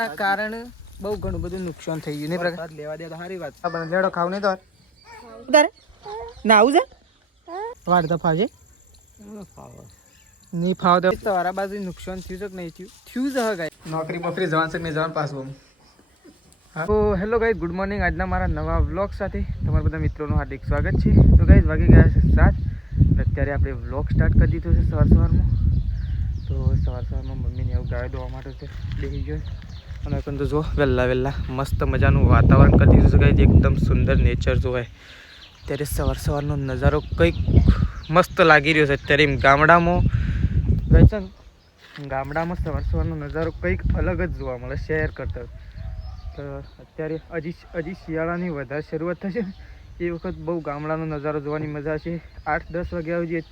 ના કારણે બહુ ઘણું બધું નુકસાન થઈ ગયું ને પ્રકાર લેવા દે તો સારી વાત આપણે લેડો ખાવ નહીં તો તારે ના આવું છે વાડ તો ફાવજે નહીં ફાવ તો તારા બાજુ નુકસાન થયું છે કે નહીં થયું છે હા ગાય નોકરી બોકરી જવાનું છે કે નહીં જવાનું પાછું તો હેલો ગાઈઝ ગુડ મોર્નિંગ આજના મારા નવા વ્લોગ સાથે તમારા બધા મિત્રોનું હાર્દિક સ્વાગત છે તો ગાઈઝ વાગી ગયા છે 7 અને અત્યારે આપણે વ્લોગ સ્ટાર્ટ કરી દીધો છે સવારમાં તો સવારમાં મમ્મીને એવું ગાય દોવા માટે છે બેસી ગયો અને પણ તો જો વહેલા મસ્ત મજાનું વાતાવરણ કરી દીધું છે ગાઈઝ એકદમ સુંદર નેચર જોવાય અત્યારે સવારનો નજારો કંઈક મસ્ત લાગી રહ્યો છે અત્યારે ગામડામાં ગઈ છે ને ગામડામાં સવારનો નજારો કંઈક અલગ જ જોવા મળે શેર કરતા તો અત્યારે હજી શિયાળાની વધારે શરૂઆત થશે એ વખત બહુ ગામડાનો નજારો જોવાની મજા છે 8-10 વાગ્યા સુધી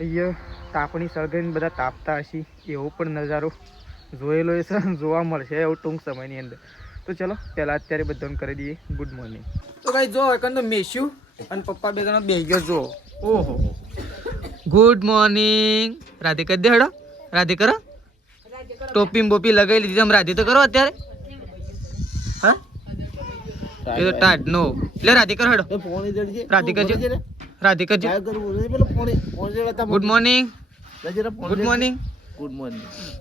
અહીંયા તાપણી સળગાઈને બધા તાપતા હશે એવો પણ નજારો જોયેલો છે જોવા મળશે એવું ટૂંક સમયની અંદર તો ચલો પહેલાં અત્યારે બધાને કરી દઈએ ગુડ મોર્નિંગ તો કાંઈ જો એકન તો મેસ્યું અને પપ્પા બે જણા બેસી ગયો જો ઓહો ગુડ મોર્નિંગ રાધે કરી દે હેડો રાધે કરો ટોપી બોપી લગાવી લીધી તમે રાધે તો કરો અત્યારે હા એ તો ટાટ નો લે રાધે કર હેડો રાધે કરજે ગુડ મોર્નિંગ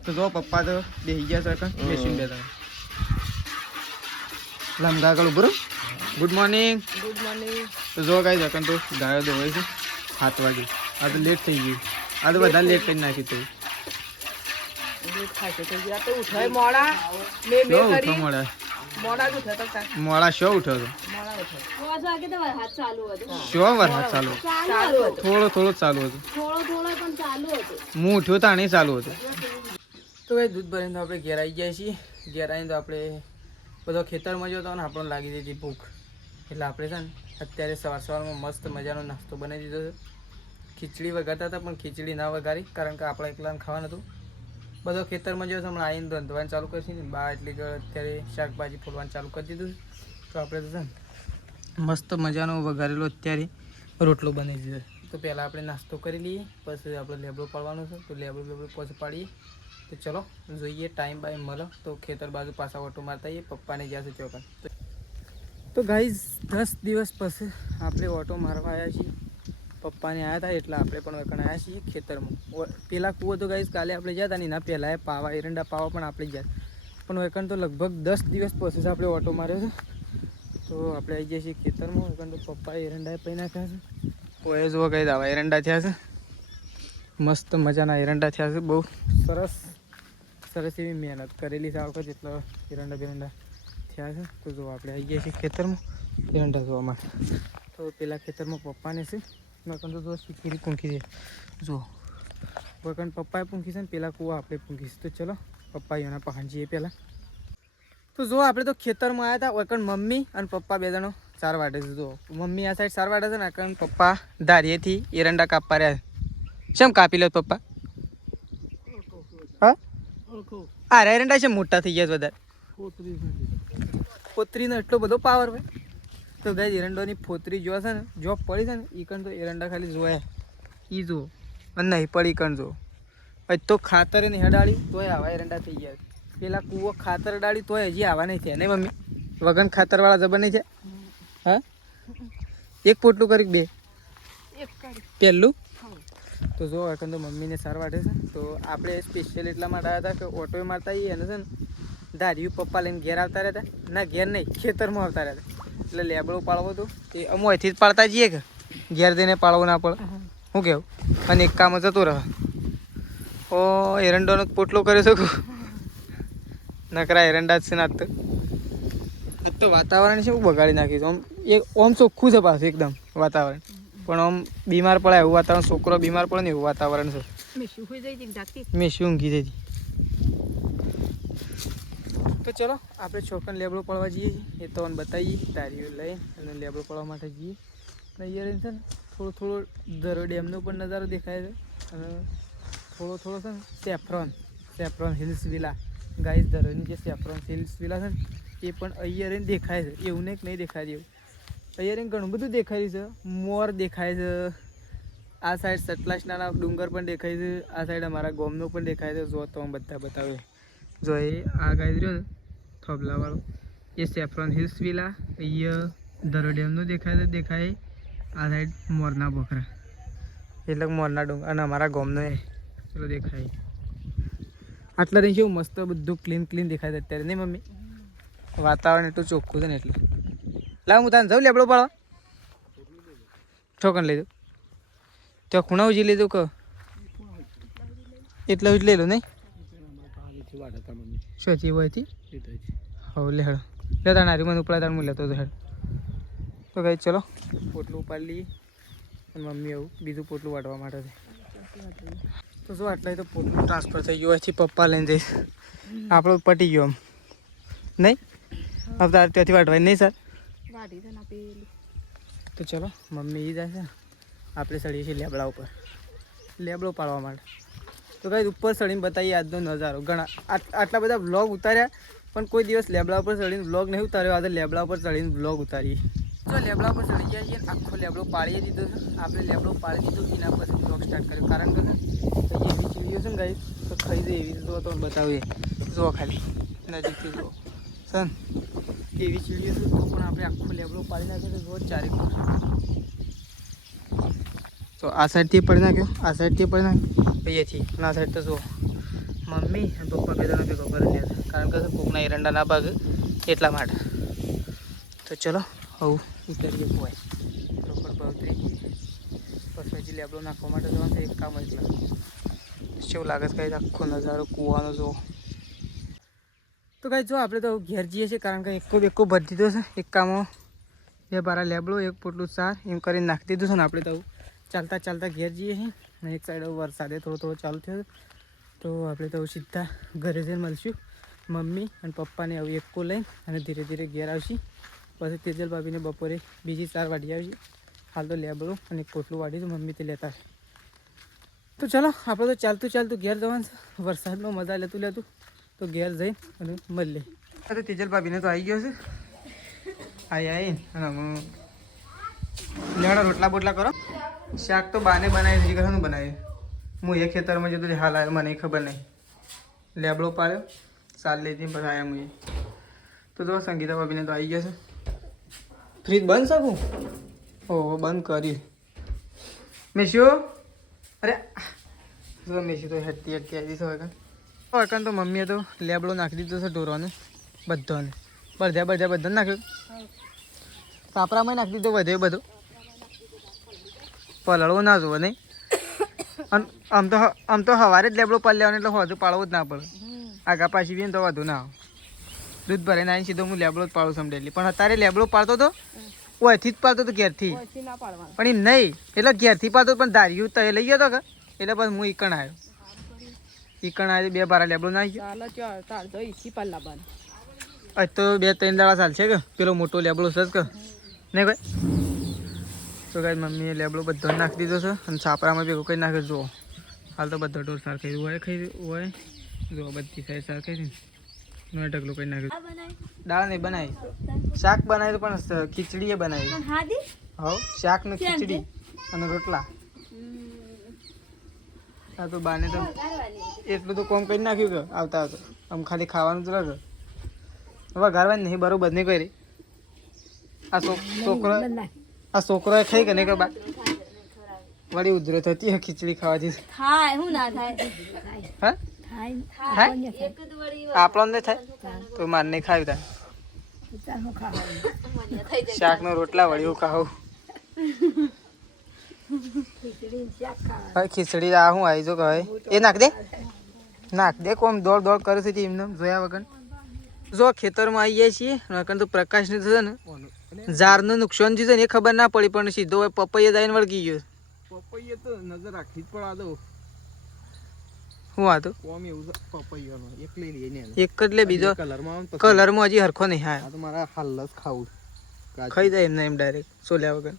તો જો પપ્પા તો બેસી ગયા છે બેસીને બેઠા લમગા કરું બરો ગુડ મોર્નિંગ તો જો ગાય જકન તો ગાયો દો હોય છે 7 વાગે આ તો લેટ થઈ ગયું આ તો બધા લેટ કરી નાખી તો મોડા શો ઉઠો છો શો વરસાદ ચાલુ થોડો ચાલુ હતો હું ઉઠ્યો તાણી ચાલુ હતો તો એ દૂધ ભરીને તો આપણે ઘેર આવી ગયા છીએ ઘેર આવીને તો આપણે બધો ખેતરમાં જતો ને આપણને લાગી દીધી ભૂખ એટલે આપણે છે ને અત્યારે સવારમાં મસ્ત મજાનો નાસ્તો બનાવી દીધો છે ખીચડી વઘારતા હતા પણ ખીચડી ના વઘારી કારણ કે આપણે એકલાને ખાવાનું હતું બધો ખેતરમાં જયો હમણાં આવીને ધંધવાનું ચાલુ કરશે ને બહાર એટલે કે અત્યારે શાકભાજી ફોલવાનું ચાલુ કરી દીધું તો આપણે તો છે ને મસ્ત મજાનો વઘારેલો અત્યારે રોટલો બનાવી દીધો તો પહેલાં આપણે નાસ્તો કરી લઈએ પછી આપણે લેબડો પાડવાનો છે તો લેબડો પછી પાડીએ તો ચલો જોઈએ ટાઈમ બાય મળો તો ખેતર બાજુ પાછા ઓટો મારતા આવીએ પપ્પાને ગયા છે ચોકન તો ગાઈઝ 10 દિવસ પછી આપણે ઓટો મારવા આવ્યા છીએ પપ્પાને આવ્યા હતા એટલે આપણે પણ વખણ આવ્યા છીએ ખેતરમાં પેલા કૂવો તો ગાઈઝ કાલે આપણે ગયા હતા ને એના પહેલાં પાવા એરંડા પાવા પણ આપણે ગયા પણ વખણ તો લગભગ 10 દિવસ પછી આપણે ઓટો માર્યો છે તો આપણે આવી ગયા છીએ ખેતરમાં વખણ તો પપ્પાએ એરંડા પી નાખ્યા છે ઓએ જો ગાઈઝ આવા એરંડા થયા છે મસ્ત મજાના એરંડા થયા છે બહુ સરસ એવી મહેનત કરેલી છે આ વખત એટલો એરંડા થયા છે તો જો આપણે આવી ગયા છીએ ખેતરમાં એરંડા જોવા માટે તો પેલા ખેતરમાં પપ્પાને છે વકન તો શીખી પૂંખી છે જો વકન પપ્પાએ પૂંખી છે ને પેલા કૂવા આપણે પૂંખી છે તો ચલો પપ્પા એના પહાણ જઈએ પહેલાં તો જો આપણે તો ખેતરમાં આવ્યા હતા વકન મમ્મી અને પપ્પા બે જણો 4 વાટે છે જો મમ્મી આ સાઈડ 4 વાટે છે ને વકન પપ્પા ધારીએથી એરંડા કાપવા રહ્યા શેમ કાપી લો પપ્પા હા આ એરંડા છે મોટા થઈ ગયા વધારે ફોતરીનો એટલો બધો પાવર હોય તો ગાય એરંડાની ફોતરી જોવા છે ને જો પડી છે ને એ કણ તો એરંડા ખાલી જોયા એ જુઓ અને નહીં પડી કણ જો પછી તો ખાતર ને હડાળી તોય આવા એરંડા થઈ ગયા પેલા કૂવો ખાતર ડાળી તોય હજી આવા નહીં થયા નહીં મમ્મી વગન ખાતરવાળા જબર નહીં છે હા એક પોટલું કરી 2 પહેલું તો જો એકન તો મમ્મીને 4 વાટે છે તો આપણે સ્પેશિયલ એટલા માટે આવ્યા હતા કે ઓટોએ મારતા આવીએ અને છે ને ધાર્યું પપ્પા લઈને ઘેર આવતા રહેતા ના ઘેર નહીં ખેતરમાં આવતા રહેતા એટલે લેબડો પાડવો હતો એ અમો અહીંથી જ પાડતા જઈએ કે ઘેર જઈને પાડવો ના પડે શું કહેવું અને એક કામ જતું રહે ઓ એરંડાનો પોટલો કરી શકું નકરા એરંડા જ છે ને આજ તો વાતાવરણ છે એવું બગાડી નાખ્યું છે ઓમ ચોખ્ખું છે પાછું એકદમ વાતાવરણ પણ આમ બીમાર પડે એવું વાતાવરણ છોકરો બીમાર પડે ને એવું વાતાવરણ છે મેં ઊંઘી જઈ તો ચલો આપણે છોકરાને લેબડો પડવા જઈએ છીએ એ તો બતાવીએ તારીઓ લઈ અને લેબડો પડવા માટે જઈએ અને અહીંયા છે ને થોડો ધરો ડેમનો પણ નજારો દેખાય છે અને થોડો છે ને સેફ્રોન હિલ્સ વિલા ગાઈસ ધરોની જે સેફ્રોન હિલ્સ વિલા છે ને એ પણ અહીંયા રહીને દેખાય છે એવું નહીં દેખાય એવું અહીંયા રહીને ઘણું બધું દેખાય છે મોર દેખાય છે આ સાઈડ સતલાસના ડુંગર પણ દેખાય છે આ સાઈડ અમારા ગામનો પણ દેખાય છે જો તો બધા બતાવે જો એ આ ગાય રહ્યો ને થોબલાવાળો એ સેફ્રોન હિલ્સ વિલા. અહીંયા ધરો ડેમનું દેખાય. આ સાઈડ મોરના બકરા એટલે મોરના ડુંગર અને અમારા ગામનો એ પેલો દેખાય. આટલા રહી કેવું મસ્ત બધું ક્લીન દેખાય છે અત્યારે નહીં મમ્મી? વાતાવરણ એટલું ચોખ્ખું છે ને એટલે. લાવ હું તાને જાઉં લેબડો પાડવા. છોકન લઈ દઉં ત્યાં ખૂણા ઉજી લીધું કે એટલા જ લઈ લો નહીં શોચી હોયથી હવે લે હેડો લે તાર નારી મને ઉપડા તાર હું લેતો હતો હેડ. તો કઈ ચલો પોટલું ઉપાડી લઈએ અને મમ્મી આવું બીજું પોટલું વાટવા માટે છે. તો શું આટલા તો પોટલું ટ્રાન્સફર થઈ ગયું પછી પપ્પા લઈને જઈશ. આપણો પટી ગયો આમ નહીં હવે તાર ત્યાંથી વાટવાય નહીં સર. તો ચલો મમ્મી એ જાય છે આપણે ચડીએ છીએ લેબડા ઉપર લેબડો પાડવા માટે. તો કઈ ઉપર ચડીને બતાવીએ આજનો નજારો. ઘણા આટલા બધા વ્લોગ ઉતાર્યા પણ કોઈ દિવસ લેબડા ઉપર ચડીને વ્લોગ નહીં ઉતાર્યો. આજે લેબડા ઉપર ચડીને વ્લોગ ઉતારીએ. જો લેબડા ઉપર ચડી ગયા છીએ આખો લેબડો પાડી દીધો છે. આપણે લેબડો પાડી દીધો એના પછી વ્લોગ સ્ટાર્ટ કર્યો. કારણ કે એવી ચીડીઓ છે ને ગાઈ તો ખાઈ જાય એવી જો તો બતાવીએ. જુઓ ખાલી નજીકથી જુઓ સન એવી ચીડીઓ છે તો પણ આપણે આખો લેબડો પાડી નાખ્યો તો જુઓ ચારેક. તો આ સાઈડથી પડી નાખ્યો આ સાઈડથી પડી નાખ્યો અહીંયાથી અને આ સાઈડ તો જુઓ મમ્મી અને પપ્પા બે જણા ભેગો કરી લે કારણ કે કોકના એરંડા ના ભાગ એટલા માટે. તો ચલો હવે ઉતરીએ પોય રોકડ પર ઉતરી જઈએ પછી હજી લેબડો નાખવા માટે જવાનું છે એક કામ એટલા. કેવું લાગે છે કાંઈ આખો નજારો કૂવાનો જુઓ. તો કાંઈ જો આપણે તો ઘેર જઈએ છીએ કારણ કે એકો ભરી દીધો છે. એક કામો 2 લેબડો 1 પોટલું 4 એમ કરીને નાખી દીધું છે ને આપણે તો ચાલતા ઘેર જઈએ છીએ. અને એક સાઈડ વરસાદે થોડો ચાલુ થયો તો આપણે તો સીધા ઘરે જઈને મળશું મમ્મી અને પપ્પાને આવું એકો લઈને અને ધીરે ધીરે ઘેર આવશે. પછી તેજલ ભાભીને બપોરે બીજી 4 વાટી આવશે. હાલ તો લેબડો અને એક પોટલું વાટી તો મમ્મી તે લેતા. તો ચાલો આપણે તો ચાલતું ઘેર જવાનું છે. વરસાદમાં મજા લેતું તો ઘેર જઈને અને મળી લે. તો તેજલ ભાભીને તો આવી ગયો છે આવીને અને લેવડો રોટલા બોટલા કરો. શાક તો બાને બનાવી હજી કશું બનાવ્યું. હું એ ખેતરમાં જતો હાલ આવ્યો મને ખબર નહીં. લેબડો પાડ્યો સાલ લઈ પછી આવ્યા હું. તો જો સંગીતા ભાભીને તો આવી ગયા છે. ફ્રીજ બંધ શકું? ઓહો બંધ કરી મેશ્યો. અરે જો મેશ્યો તો હેઠતી આવી દીધો હોય તો મમ્મીએ તો લેબડો નાખી દીધો છે ઢોરોને બધાને બધા નાખ્યો. સાપરામાં નાખી દીધો વધે બધું પલળવો ના જોવો નહીં. આમ તો સવારે જ લેબડો પાડી લેવાનો એટલે વધુ પાડવો જ ના પડે. આગા પાછી બી તો વધુ ના આવે. દૂધ ભરીને આવીને સીધો હું લેબડો જ પાડું સમજેલી. પણ અત્યારે લેબડો પાડતો હતો ઓયથી જ પાડતો હતો ઘેરથી પણ એમ નહીં એટલે ઘેરથી પાડતો પણ ધાર્યું તો એ લઈ ગયો હતો કે એટલે પછી હું ઈકણ આવ્યો. 2 લેબડો નાખી તો 2-3 દાડા ચાલશે કે પેલો મોટો લેબડો સજ કે નહીં ભાઈ. તો કાંઈ મમ્મીએ લેબડો બધો નાખી દીધો છે અને છાપરામાં ભેગો કંઈ નાખ્યો. જુઓ હાલ તો બધા ઢોર સાર ખાઈ હોય જુઓ બધી સાઈડ સાર ખાઈ ને ઢગલો કંઈ નાખ્યું. દાળ નહીં બનાવી શાક બનાવ્યું પણ ખીચડી એ બનાવી. હવ શાક ને ખીચડી અને રોટલા. હા તો બાને તો એટલું તો કોમ કરી નાખ્યું કે આવતા આમ ખાલી ખાવાનું જ લાગે. વઘારવાની નહીં બરોબર નહીં કરી. આ છોકરો ખાઈ કે નહીં કે બા વળી ઉધરો થતી હે ખીચડી ખાવાથી. હા આપણને થાય તો માર નહીં ખાવી થાય. શાક નો રોટલા વળી હું ખાવું. ખીચડી આ હું આવી જો કહે એ નાખ દે કોમ દોડ કરે છે એમને જોયા વગર. જો ખેતરમાં આવી જાય છીએ નકર તો પ્રકાશ ને થશે ને ઝાડનું નુકસાન થયું છે ને એ ખબર ના પડી પણ સીધો પપૈયા જઈને વળગી ગયો. પપૈયા તો નજર રાખી જ પડા દો. શું હતું કોમ એવું છે પપૈયાનો એક લઈ લઈએ એક જ લે બીજો કલરમાં હજી હરખો નહીં. હા તો મારા હાલ જ ખાવું ખાઈ જાય એમને એમ ડાયરેક્ટ સોલ્યા વગર.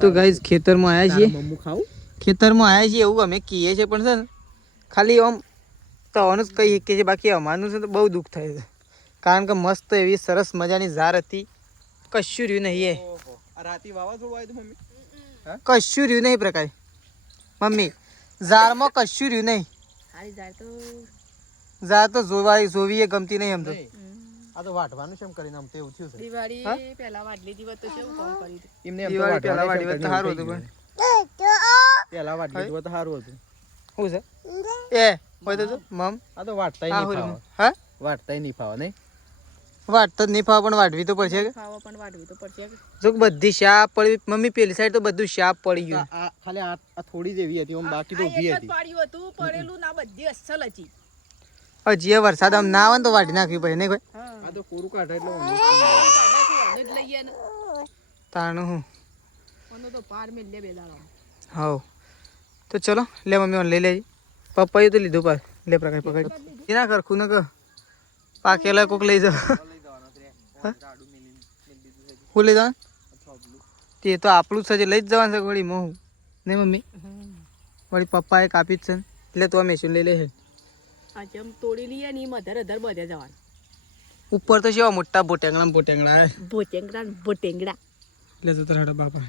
તો ગાઈઝ ખેતરમાં આવ્યા છીએ એવું અમે કહીએ છીએ પણ છે ને ખાલી આમ તવાનું જ કહીએ કે બાકી અમારું છે તો બહુ દુઃખ થાય છે કારણ કે મસ્ત એવી સરસ મજાની ઝાર હતી કશું રહ્યું નહીં. કશું રહ્યું નહીં પ્રકાશ મમ્મી ઝારમાં કશું રહ્યું નહીં. જા તો જોવી ગમતી નહીં એમ તો આ તો વાટવાનું છે એમ કરીને આમ તેવું થયું છે દિવાળી પહેલા વાટલી દીવત તો કેવું કામ કર્યું હતું એમને દિવાળી પહેલા વાડી વાત સારું હતું પણ પહેલા વાટલી દીવત તો સારું હતું શું છે એ હોય તો મમ આ તો વાટતાય નહીં ફાવે હા વાટતાય નહીં ફાવે નહીં વાટ તો નહીં ફાવ પણ વાટવી તો પડશે કે ખાવા પણ વાટવી તો પડશે જો બધી શાપ પડી મમ્મી પેલી સાઈડ તો બધું શાપ પડી ગયું આ ખાલી આ થોડી જ એવી હતી આમ બાકી તો ઊભી હતી પાડ્યું હતું પડેલું ના બધી અસલ હતી હજી એ વરસાદ આમ ના આવે ને તો વાટી નાખવી પડે નહીં કોઈ આ તો કોરું કાઢે એટલે જ લઈએ ને તાણું હું ઓનો તો પાર મેલ લે બેદાળો હાઉ તો ચલો લે મમ્મી ઓન લઈ લેજી પપ્પાએ તો લીધું પાર લે પ્રકાર પકડ એના કરખું ન કર પાકેલા કોક લઈ જાવ હું લઈ જવાનું તે તો આપણું જ છે લઈ જ જવાનું છે વળી મોં નહીં મમ્મી વળી પપ્પાએ કાપી જ છે એટલે તો મેશીન લઈ લે છે આ જેમ તોડી લઈએ ને એમ અધર બધે જવાનું ઉપર તો કેવા મોટા બોટેંગડા ભોટેંગડા એટલે તો તારા બાપા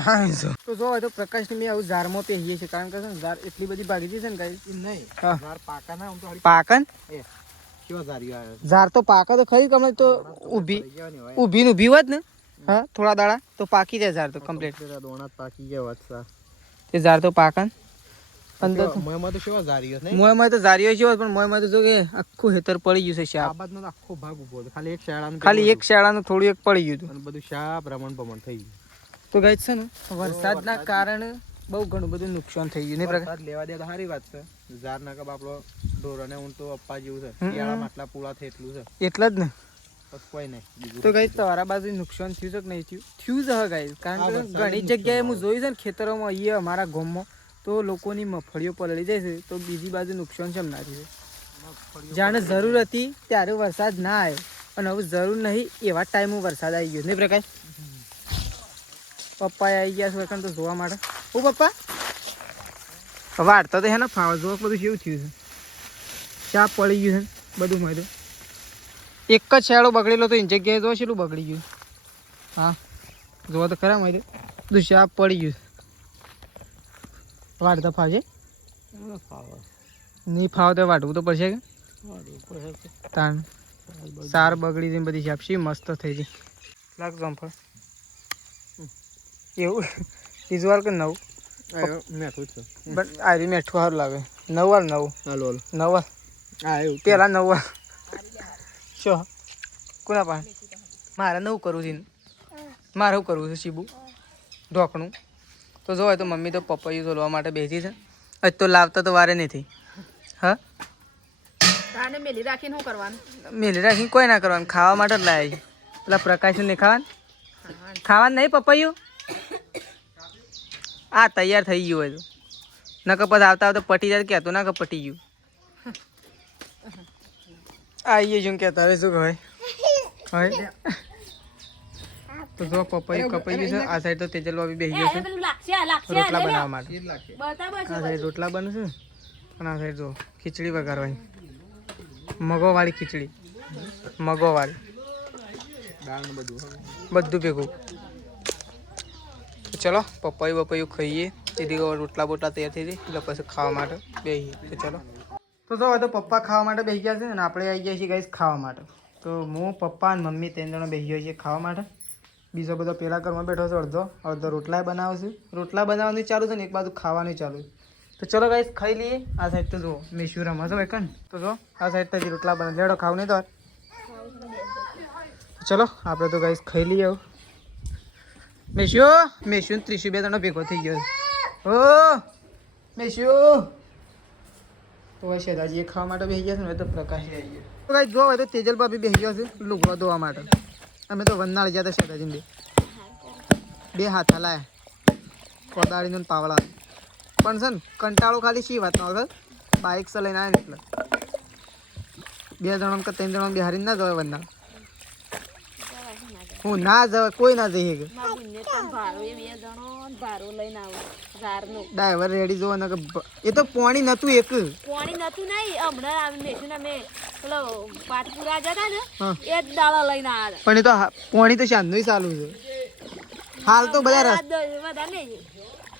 હા તો જો તો પ્રકાશની મેં આવું ઝારમાં પહેરીએ છીએ કારણ કે છે ને ઝાર એટલી બધી ભાગી છે ને કઈ નહીં હા ઝાર પાકા ના આમ તો પાકન એ કેવા ઝારીઓ આવે ઝાર તો પાકા તો ખરી કમલે તો ઊભી હોત ને હા થોડા દાડા તો પાકી જાય ઝાર તો કમ્પ્લીટ દોણા પાકી ગયા વાત તે ઝાર તો પાકન અંદર મોયમાં તો કેવા ઝારીઓ નહીં મોયમાં તો ઝારીઓ છે પણ મોયમાં તો જો કે આખું હેતર પડી ગયું છે શાપ આબાદનો આખો ભાગ ઉભો હતો ખાલી એક શાળાનું ખાલી એક શાળાનું થોડું એક પડી ગયું હતું અને બધું શાપ રમણ થઈ ગયું તો ગાય છે ને વરસાદના કારણે બહુ ઘણું બધું નુકસાન થઈ ગયું ને પ્રકાર વરસાદ લેવા દે તો સારી વાત છે ઝાર ના કબ આપણો ઢોરોને ઊંટ તો અપ્પા જેવું છે શિયાળામાં આટલા પૂળા થાય એટલું છે એટલે જ ને બસ કોઈ નહીં તો ગાય તમારા બાજુ નુકસાન થયું છે કે નહીં થયું જ હ ગાય કારણ કે ઘણી જગ્યાએ હું જોયું છે ને ખેતરોમાં અહીંયા અમારા ગામમાં તો લોકોની મગફળીઓ પલળી જાય છે તો બીજી બાજુ નુકસાન છે ના થયું જાણે જરૂર હતી ત્યારે વરસાદ ના આવ્યો અને હવે જરૂર નહીં એવા ટાઈમે વરસાદ આવી ગયો ને પ્રકાશ પપ્પા આવી ગયા છે તો જોવા માટે હું પપ્પા વાળતા તો હે ને ફાવા જોવા બધું કેવું થયું છે ચા પડી ગયું છે બધું મળ્યું એક જ શેડો બગડેલો તો એની જગ્યાએ જો કેટલું બગડી ગયું હા જોવા તો ખરા મળ્યું બધું ચા પડી ગયું વાળતા ફાવશે નહીં ફાવ તો વાટવું તો પડશે કે તાણ સાર બગડી હતી બધી શાપશી મસ્ત થઈ ગઈ લાગ જમફળ એવું બીજું વાર કે નવું મેઠું છે બટ આ મેઠું સારું લાગે નવ હાલો નવ હા એવું પેલા નવ શું કોના પાસે મારે નવું કરવું છે મારે શું કરવું છે શીબુ ઢોકણું તો જો તો મમ્મી તો પપૈયું તોલવા માટે બેસી છે હજ તો લાવતા તો વારે નથી હા તાને મેલી રાખીને શું કરવાનું મેલી રાખીને કોઈ ના કરવાનું ખાવા માટે જ લાવ્યા છે પેલા પ્રકાશને નહીં ખાવાનું ખાવાનું નહીં પપૈયું આ તૈયાર થઈ ગયું હોય તો નકર પછી આવતા આવતા પટી જાય કહેતો ના કે પટી ગયું આવીએ શું કહેતા હવે શું કહે હવે તો જો પપૈયું કપાઈ ગયું છે આ સાઈડ તો તેજલ ભાભી બેસી ગયો છે રોટલા બનાવવા માટે આ સાઈડ રોટલા બનશે અને આ સાઈડ જો ખીચડી વઘારવાની મગોવાળી ખીચડી મગોવાળી દાળ ને બધું ભેગું તો ચલો પપૈયું બપૈયું ખાઈએ સીધી રોટલા બોટલા તૈયાર થઈ જાય એટલે પછી ખાવા માટે બેસીએ તો ચલો તો જો તો પપ્પા ખાવા માટે બેસી ગયા છે અને આપણે આવી ગયા છીએ ગાઈસ ખાવા માટે તો હું પપ્પા અને મમ્મી 3 જણા બેસી ગયા છીએ ખાવા માટે બીજો બધો પેલા ઘરમાં બેઠો છે અડધો રોટલા બનાવશે રોટલા બનાવવાનું ચાલુ છે ને એક બાજુ ખાવાનું ચાલુ તો ચલો ગાઈસ ખાઈ લઈએ આ સાઈડ તો જો મેશુ રમા છો એકન તો જો આ સાઈડ તો રોટલા બને લેડો ખાવ નહીં તો ચલો આપણે તો ગાઈસ ખાઈ લઈએ મેશુ ને ત્રીસુ 2 જણો ભેગો થઈ ગયો ઓ મેશુ તો ભાઈ શેદાજી ખાવા માટે બેસી ગયા છે ને તો પ્રકાશ આવી ગયો તો ગાઈસ જો તો તેજલ ભાભી બેસી ગયો છે લુગડો ધોવા માટે અમે તો વંદાળ ગયા હતા શેદાજીને બે હાથા લાયા કોદાળીનો પાવડા પણ છે ને કંટાળો ખાલી શી વાતનો આગળ બાઇક લઈને આવે ને એટલે 2 જણા કે 3 જણા બિહારી ના જવાય વંદાળ હું ના જવાય કોઈ ના જઈએ કે ડ્રાઈવર રેડી જોવા ને એ તો પાણી નતું એક પાણી નતું નહીં હમણાં મેશું અમે પેલો પાટપુરા જતા ને એ જ દાડા લઈને આવ્યા પણ એ તો પાણી તો શાંતનું ચાલુ છે હાલ તો બધા બધા નહીં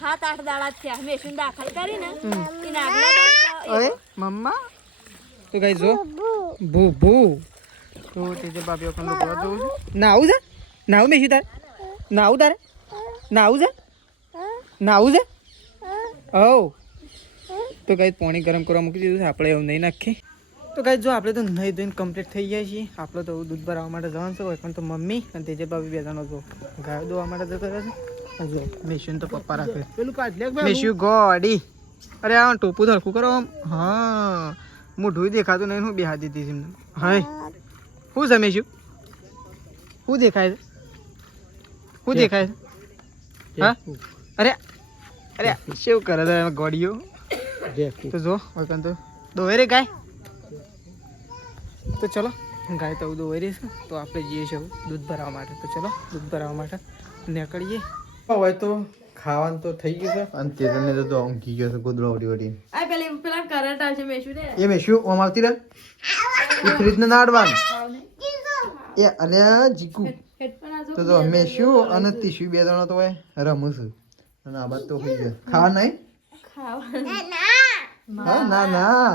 7-8 દાડા થયા મેશું દાખલ કરીને એના આગલા અરે મમ્મા તો ગાઈ જો ભૂ ભૂ તો તેજલ ભાભી ઓકન લોકો જોઉં નાવું છે નાવું મેશી તાર નાવું તારે નાવું છે નાવું છે ઓ તો ગાઈ પાણી ગરમ કરવા મૂકી દીધું છે આપણે એવું નહીં નાખીએ તો ગાઈ જો આપણે તો નહીં ધોઈને કમ્પ્લીટ થઈ ગયા છીએ આપણે તો દૂધ ભરાવવા માટે જવાનું છે પણ તો મમ્મી અને તેજલ ભાભી બે જણો જો ગાય દોવા માટે જતો રહેશે જો મેશ્યુ તો પપ્પા રાખે પેલું કાઢ લે મેશ્યુ ગોડી અરે આ ટોપું ધરખું કરો આમ હા મોઢું દેખાતું નહીં હું બેહા દીધી છે હા શું છે મેશ્યુ શું દેખાય છે શું દેખાય છે હા અરે અરે શું કરે છે ગોડીઓ તો જો વખત તો દોવે રે ગાય તો ચલો ગાય તો દોવે રહી છે તો આપણે જઈએ છીએ દૂધ ભરાવવા માટે તો ચલો દૂધ ભરાવવા માટે નીકળીએ હોય તો ખાવાનું તો થઈ ગયું છે અને તેજલને તો ઊંઘી ગયો છે ગોદડો ઓડી ઓડી આ પેલા કરંટ આવશે મેશું ને એ મેશું ઓમ આવતી રહે એ ફ્રીજને ના અડવાનું એ અલ્યા જીકુ હેડફોન આ તો જો મેશું અને તીશું બે જણા તો હોય રમું છું અને આ બાદ તો થઈ ગયો ખાવા નહીં હા ના ના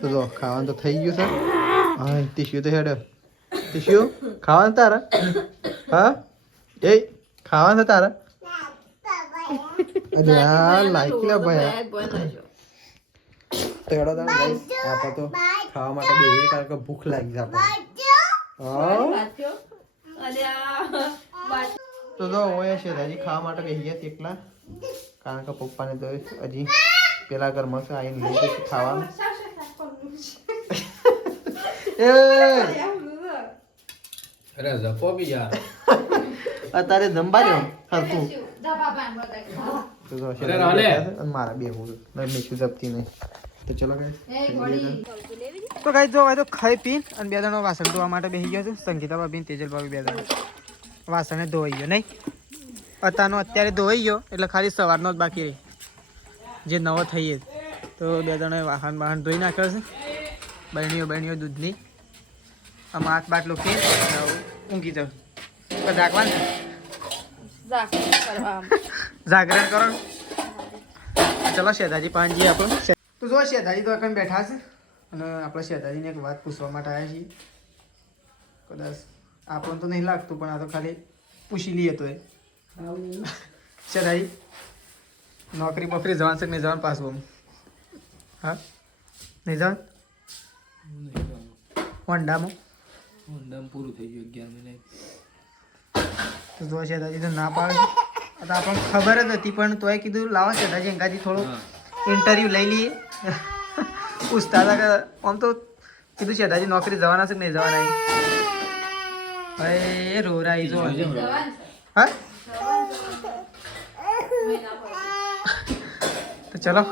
તો જો ખાવાનું તો થઈ ગયું છે હા ટીશ્યુ તો હેડ ટીશ્યુ ખાવાનું તારા હા એ ખાવાનું છે તારા અરે યાર લાઈક લે ભાઈ તો હેડો તમે ગાઈસ આપણે તો ખાવા માટે બેહી કારણ કે ભૂખ લાગી છે આપણને તો જો ઓય છે હજી ખાવા માટે બેહી ગયા છે એકલા કારણ કે પપ્પાને તો હજી પેલા ઘરમાં છે આવીને લઈ જશે ખાવાનું એ અરે જપો બી યાર અત્યારે જમવા રહ્યો હરકું તો જો છે અરે રાલે. અને મારા બે હું મેશું જપતી નહીં તો ચલો ગાઈસ તો ગાઈ જો તો ખાઈ પી અને બે જણો વાસણ ધોવા માટે બેસી ગયા છે સંગીતા ભાભી તેજલ ભાભી બે જણો વાસણે ધોવાઈ ગયો નહીં અત્યારે ધોવાઈ ગયો એટલે ખાલી સવારનો જ બાકી રહી જે નવો થઈએ તો બે જણોએ વાહન ધોઈ નાખ્યો છે બરણીઓ દૂધની આમાં હાથ બાટલો કે ઊંઘી જાવ જાગવાનું જાગરણ કરો ચલો શેતાજી પાંચજી આપણો તો જો શેતાજી તો એકમ બેઠા છે અને આપણે શેતાજીને એક વાત પૂછવા માટે આવ્યા છીએ કદાચ આપણને તો નહીં લાગતું પણ આ તો ખાલી પૂછી લઈએ તો એ શેતાજી નોકરી બોકરી જવાનું છે કે નહીં જવાનું પાછું હા નહીં જવાનું હોન્ડામાં પૂરું થઈ ગયું 11 મિનિટ તો જો શેતાજી તો ના પાડે આ તો આપણને ખબર જ હતી પણ તોય કીધું લાવો શેતાજી અંગાજી થોડું ઇન્ટરવ્યૂ લઈ લઈએ પૂછતા હતા કે આમ તો કીધું શેતાજી નોકરી જવાના છે કે નહીં જવાના એ રોરાઈ જો હા તો ચલો